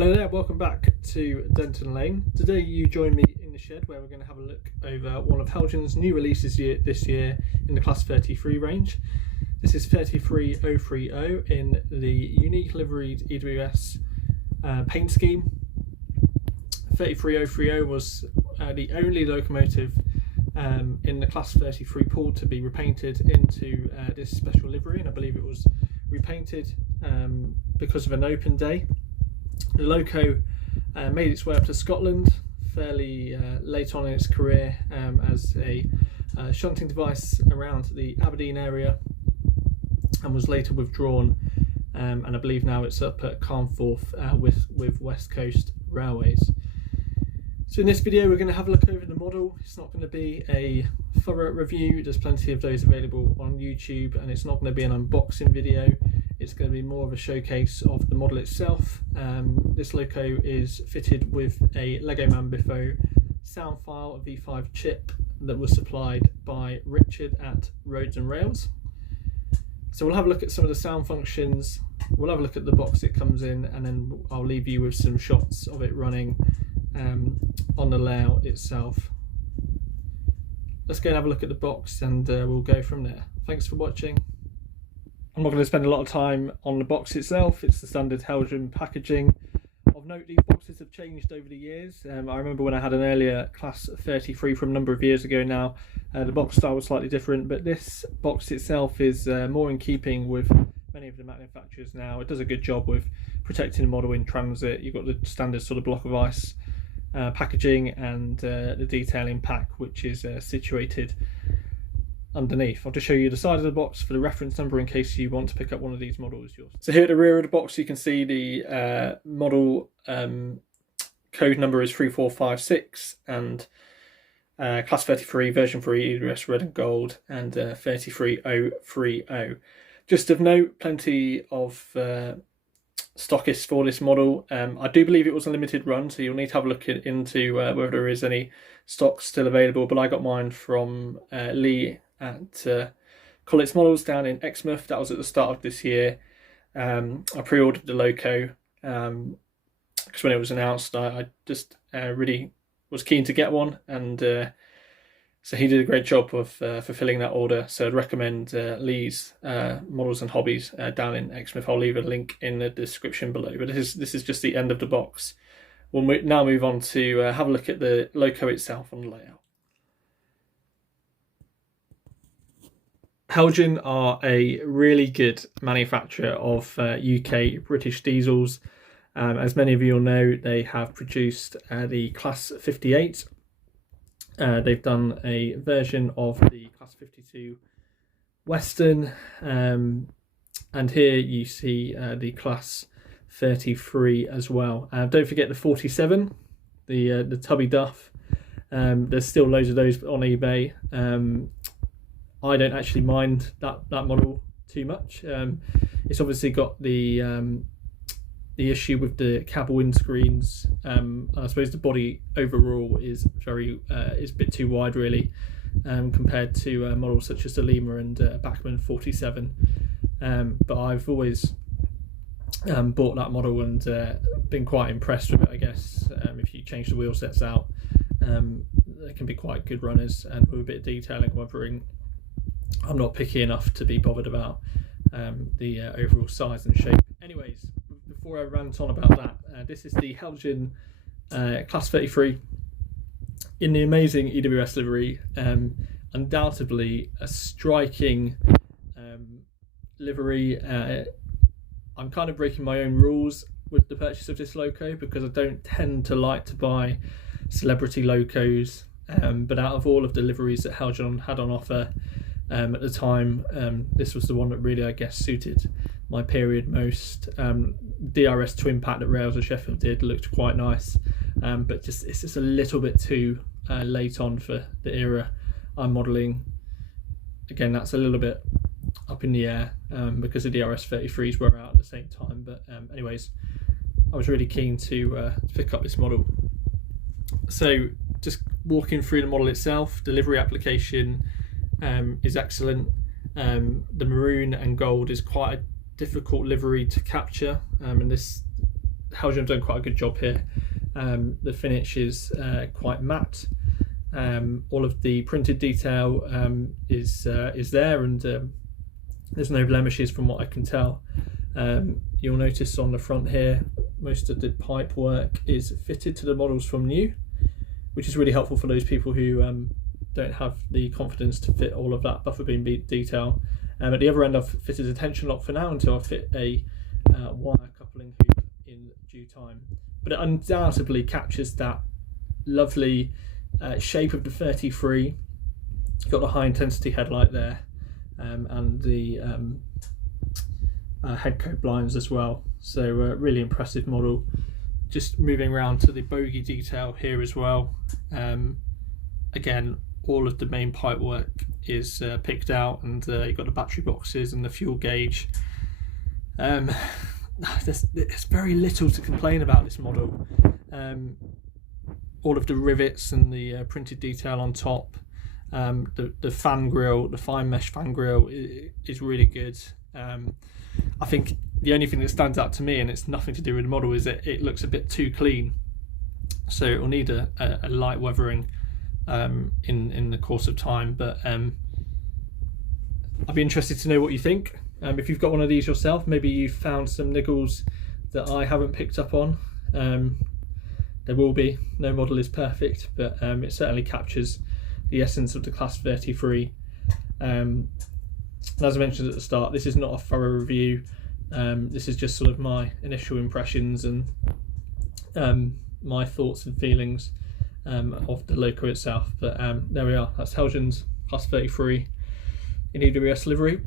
Hello there, welcome back to Denton Lane. Today you join me in the shed where we're going to have a look over one of Heljan's new releases this year in the Class 33 range. This is 33030 in the unique liveried EWS paint scheme. 33030 was the only locomotive in the Class 33 pool to be repainted into this special livery, and I believe it was repainted because of an open day. The loco made its way up to Scotland fairly late on in its career as a shunting device around the Aberdeen area, and was later withdrawn, and I believe now it's up at Carnforth with West Coast Railways. So in this video we're going to have a look over the model. It's not going to be a thorough review, there's plenty of those available on YouTube, and it's not going to be an unboxing video. It's going to be more of a showcase of the model itself. This loco is fitted with a Legomanbiffo sound file V5 chip that was supplied by Richard at Roads and Rails. So we'll have a look at some of the sound functions, we'll have a look at the box it comes in, and then I'll leave you with some shots of it running on the layout itself. Let's go and have a look at the box and we'll go from there. Thanks for watching. I'm not going to spend a lot of time on the box itself. It's the standard Heljan packaging. Of note, these boxes have changed over the years. I remember when I had an earlier Class 33 from a number of years ago now, the box style was slightly different, but this box itself is more in keeping with many of the manufacturers now. It does a good job with protecting the model in transit. You've got the standard sort of block of ice packaging and the detailing pack, which is situated underneath. I'll just show you the side of the box for the reference number in case you want to pick up one of these models yours. So here at the rear of the box you can see the model code number is 3456 and Class 33 version 3 EWS red and gold, and 33030. Just of note, plenty of stockists for this model. I do believe it was a limited run, so you'll need to have a look into whether there is any stock still available, but I got mine from Lee at Collett's Models down in Exmouth. That was at the start of this year. I pre-ordered the loco because when it was announced I just really was keen to get one, and so he did a great job of fulfilling that order. So I'd recommend Lee's Models and Hobbies down in Exmouth. I'll leave a link in the description below. But this is just the end of the box. We'll now move on to have a look at the loco itself on the layout. Heljan are a really good manufacturer of UK British diesels. As many of you will know, they have produced the Class 58. They've done a version of the Class 52 Western, and here you see the Class 33 as well. Don't forget the 47, the tubby duff. There's still loads of those on eBay. I don't actually mind that model too much. It's obviously got the issue with the cab windscreens. I suppose the body overall is is a bit too wide really, compared to models such as the Lima and Bachmann 47. But I've always bought that model and been quite impressed with it. I guess if you change the wheel sets out, they can be quite good runners, and with a bit of detailing weathering, I'm not picky enough to be bothered about the overall size and shape. Anyways, before I rant on about that, this is the Heljan Class 33 in the amazing EWS livery. Undoubtedly a striking livery. I'm kind of breaking my own rules with the purchase of this loco because I don't tend to like to buy celebrity locos, but out of all of the liveries that Heljan had on offer at the time, this was the one that really, I guess, suited my period most. DRS twin pack that Rails of Sheffield did looked quite nice, but it's just a little bit too late on for the era I'm modelling. Again, that's a little bit up in the air because the DRS 33s were out at the same time. But anyways, I was really keen to pick up this model. So just walking through the model itself, the livery application is excellent. The maroon and gold is quite a difficult livery to capture, and this Heljan have done quite a good job here. The finish is quite matte. All of the printed detail is there, and there's no blemishes from what I can tell. You'll notice on the front here, most of the pipe work is fitted to the models from new, which is really helpful for those people who don't have the confidence to fit all of that buffer beam detail. At the other end, I've fitted a tension lock for now until I fit a wire coupling hoop in due time. But it undoubtedly captures that lovely shape of the 33. You've got the high intensity headlight there, and the head coat blinds as well. So really impressive model. Just moving around to the bogey detail here as well. Again, all of the main pipe work is picked out, and you've got the battery boxes and the fuel gauge. There's very little to complain about this model. All of the rivets and the printed detail on top, the fan grille, the fine mesh fan grille is really good. I think the only thing that stands out to me, and it's nothing to do with the model, is that it looks a bit too clean. So it will need a light weathering in the course of time. But I'd be interested to know what you think. If you've got one of these yourself, maybe you've found some niggles that I haven't picked up on. There will be, no model is perfect, but it certainly captures the essence of the Class 33. And as I mentioned at the start, this is not a thorough review. This is just sort of my initial impressions and my thoughts and feelings of the Loco itself. But there we are, that's Heljan's Class 33 in EWS livery.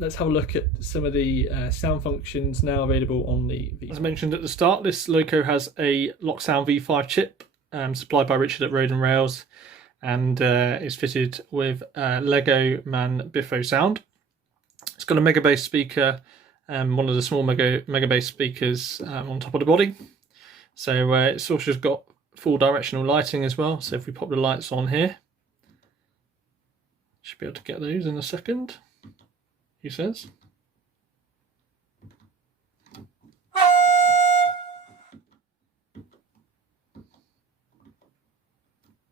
Let's have a look at some of the sound functions now available on the V5. As I mentioned at the start, this Loco has a Loksound V5 chip supplied by Richard at Road and Rails, and is fitted with Legomanbiffo sound. It's got a mega bass speaker, one of the small mega bass speakers on top of the body. So it's also got full directional lighting as well. So if we pop the lights on here, should be able to get those in a second, he says.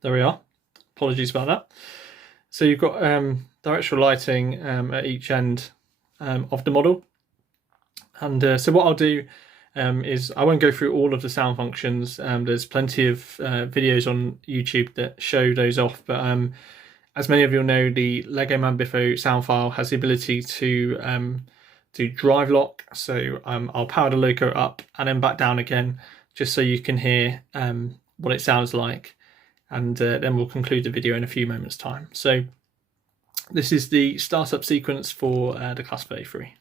There we are. Apologies about that. So you've got directional lighting at each end of the model. And so what I'll do is I won't go through all of the sound functions. There's plenty of videos on YouTube that show those off. But as many of you know, the Legomanbiffo sound file has the ability to do drive lock. So I'll power the Loco up and then back down again, just so you can hear what it sounds like. And then we'll conclude the video in a few moments' time. So this is the startup sequence for the Class 33.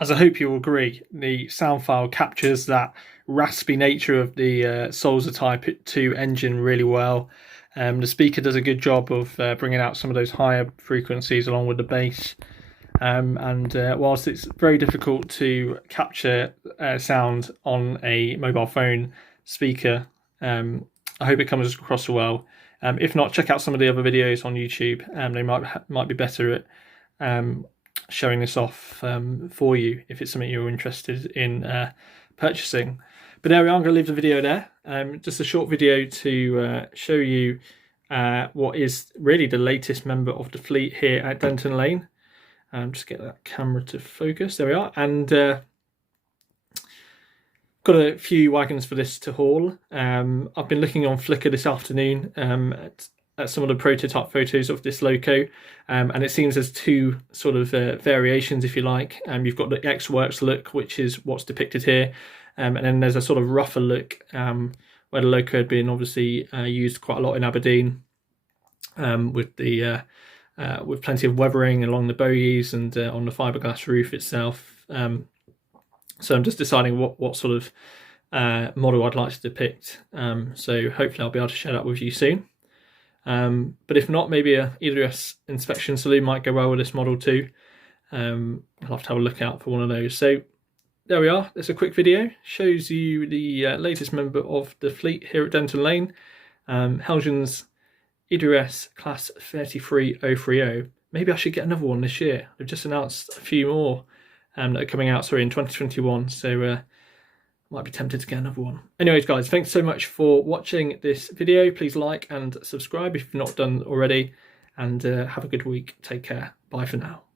as I hope you'll agree, the sound file captures that raspy nature of the Sulzer Type 2 engine really well. The speaker does a good job of bringing out some of those higher frequencies along with the bass. Whilst it's very difficult to capture sound on a mobile phone speaker, I hope it comes across well. If not, check out some of the other videos on YouTube. They might be better at showing this off for you if it's something you're interested in purchasing. But there we are. I'm going to leave the video there. Just a short video to show you what is really the latest member of the fleet here at Denton Lane. Just get that camera to focus. There we are. And got a few wagons for this to haul. I've been looking on Flickr this afternoon at some of the prototype photos of this loco, and it seems there's two sort of variations, if you like. You've got the X-Works look, which is what's depicted here, and then there's a sort of rougher look where the loco had been obviously used quite a lot in Aberdeen, with plenty of weathering along the bogies and on the fiberglass roof itself. So I'm just deciding what sort of model I'd like to depict. So hopefully I'll be able to share that with you soon. But if not, maybe a EWS inspection saloon might go well with this model too. I'll have to have a look out for one of those. So there we are. It's a quick video. Shows you the latest member of the fleet here at Denton Lane. Heljan's EWS Class 33030. Maybe I should get another one this year. They've just announced a few more that are coming out, in 2021. So might be tempted to get another one. Anyways, guys, thanks so much for watching this video. Please like and subscribe if you've not done already. And have a good week. Take care. Bye for now.